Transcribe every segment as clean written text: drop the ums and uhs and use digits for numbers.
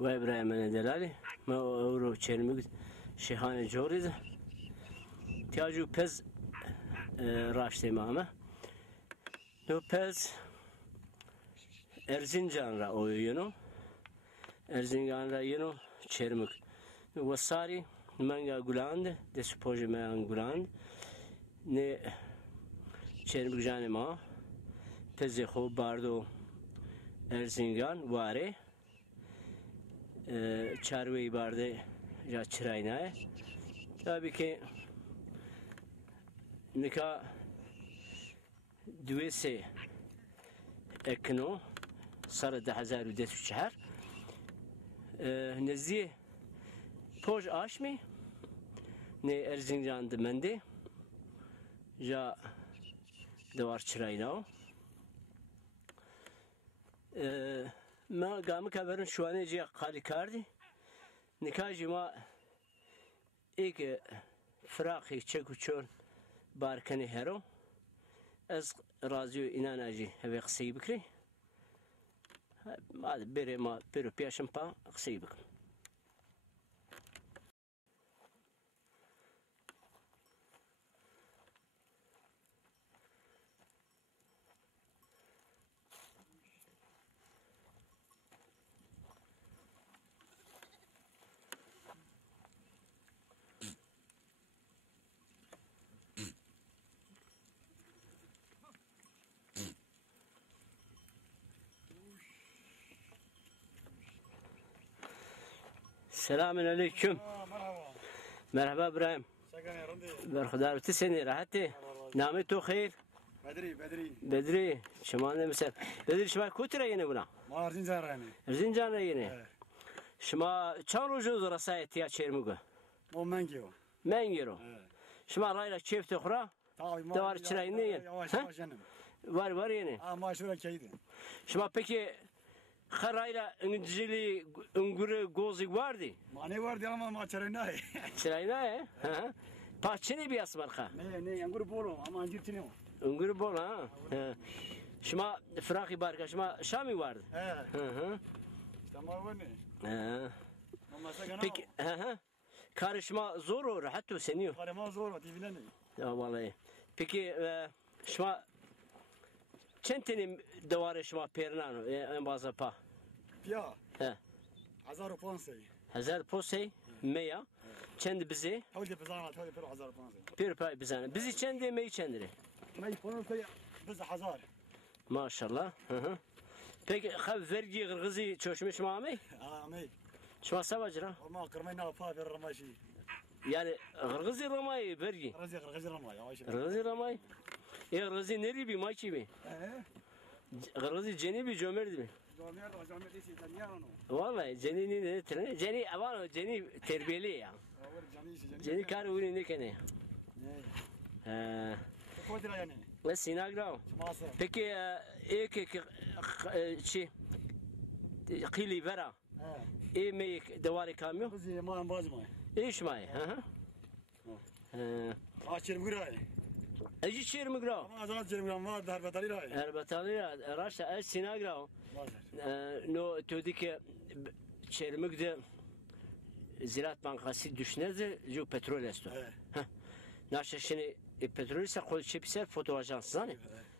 وابراهيم من دلالي ما اورو چرمگ شهان جوريز تياجو پز راشته مامه نو پز Erzincan ra oyunu Erzincan ra yeno çermik wasari manga guland despoje manga guland ne çermik janema peze xo bardo Erzincan vare çarveyi barde ya çırayna tabii ki nika دویسه اکنو سر 10,000 نزدیه پوش آشمی نه ارزینجان دمنده جا دوار چراینا ما قامك برن شوانه جا قالی کردی نکاجی ما ایک فراقی چکو چون بارکنی هرو از رازیو اینان اجی هوا قصی بکری ما بره ما برو پیشم پا قصی بکن Selamünaleyküm. Merhaba. Merhaba İbrahim. Berhudar bitti seni rahattı. Namı to hayır. Bedri. Şuman ne misal? Bedri şuma kutura yine buna. Erzincan rayını. Erzincan yine. Şuma çan ucuz rasayet ya çermugu. O mengiro. Mengiro. Şuma rayla çift okura. Davar çırayını yen. Yavaş yavaş yenim. Var yine. Ama şurada keydi. Şuma peki Xarayla İngilizceli unguru gozik vardı. Mane vardı ama çırayına. Çırayına he? Paçını bir asmarka. Ne unguru bolo ama ancirtini o. Unguru bol ha. Şuma frakı barka şuma Şami vardı. Hı. İşte var ne? Peki karışma zor olur hatta seniyor. Karışma zor o dibilen ne? Ya vallahi. Peki şuma çentenim davarı şuma pernano en bazı pa. Pia. He. 1500. 1500 meya. Çendi bizi. Hadi bizana hadi per 1500. Bir pay bizana. Bizi çendi meyi çendiri. Meyi konuşsa biz 1000. Maşallah. Peki xab vergi Qırğızı çöşmüş mami? Amey. Şuma savacıra. Ama kırmayna pa ver ramaşı. Yani Qırğızı ramayı vergi. Qırğızı ramayı yavaş. Qırğızı ramayı. Qırğızı neri bir maçı mı? Qırğızı ceni bir cömerdi mi? Vallahi ceni ne tren? Ceni avan ceni terbiyeli ya. Ceni karı uni ne kene? Kodra yani. Ne sinagra? Peki ek şey qili vera. Meyik davari kamyo? Biz ma bazmay. İş may? Açırım güray. Eci çirmi gra. Ama azat çırım var darbatali ray. Erbatali raşa el sinagra. No todike çirmik de Ziraat Bankası düşünürse jo petrol esto. Naşa şimdi petrol ise kol çepisel foto ajans zane.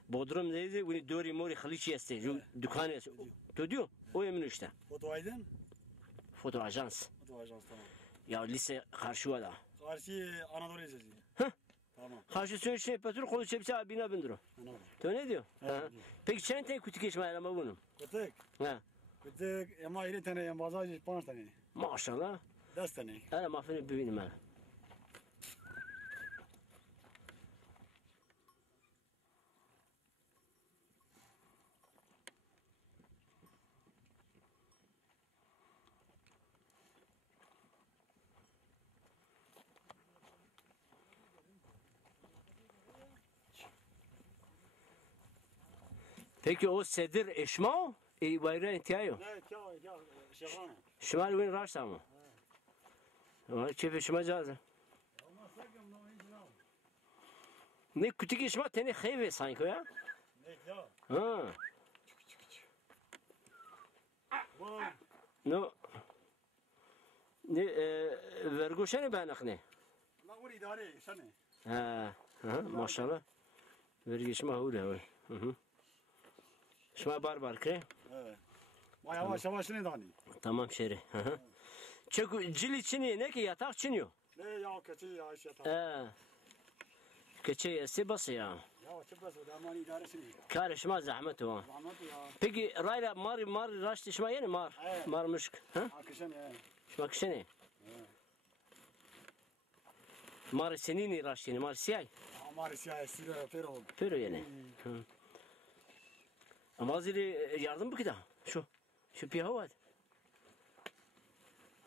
Bodrum neydi? Bunu dori mori xaliçi este. Jo dükkan est. Todiyo o emin işte. Foto aydın? Foto ajans. Foto ajans tamam. Ya lise karşı da. Karşı Anadolu Lisesi. Tamam. Karşı söyle petrol kol çepisi bina bindiro. To ne diyor? Peki çente kutu geçme ama bunu. Kutuk. Kutuk ama iri tane ya bazı 5 tane. Maşallah. 10 tane. Ana mafini benim ben. Peki o sedir eşma bayrağı intihayo. Ne şahane. Şimal win raşta mı? Ama çepe şuma cazı. Ne küçük işma teni xeyve sanki ya. Ne ya? Ha. No. Ne vergoşeni benakne. Allah vur idare sene. Ha, maşallah. Vergiş mahule var. Şma barbar kre. Evet. Ma yavaş yavaş ne dani? Tamam şeri. Çünkü cil içini ne ki yatak çiniyor. Ne ya keçi ya iş yata. Keçe yesi bası ya. Ya çıkmaz o da aman idaresini. Karışma zahmet o. Zahmet ya. Peki rayla mar raştı şma yeni mar. Evet. Marmış. Ha? Akışan ya. Şma kişini. Mar senini raştini mar siyah. Amar siyasi de pero. Pero yani. Ama zili yardım bıkıda. Şu piyav var.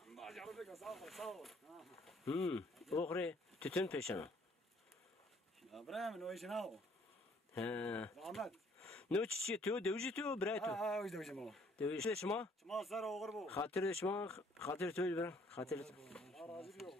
Allah yardım et sağ ol. Oğre tütün peşine. Abraham no işin ha o. Zahmet. Ne çiçeği tu, devci tu, bre tu. Ha o işte o zaman. Devci şma. Çma sar oğur bu. Hatır şma, hatır tu, bre. Hatır. Razı yok.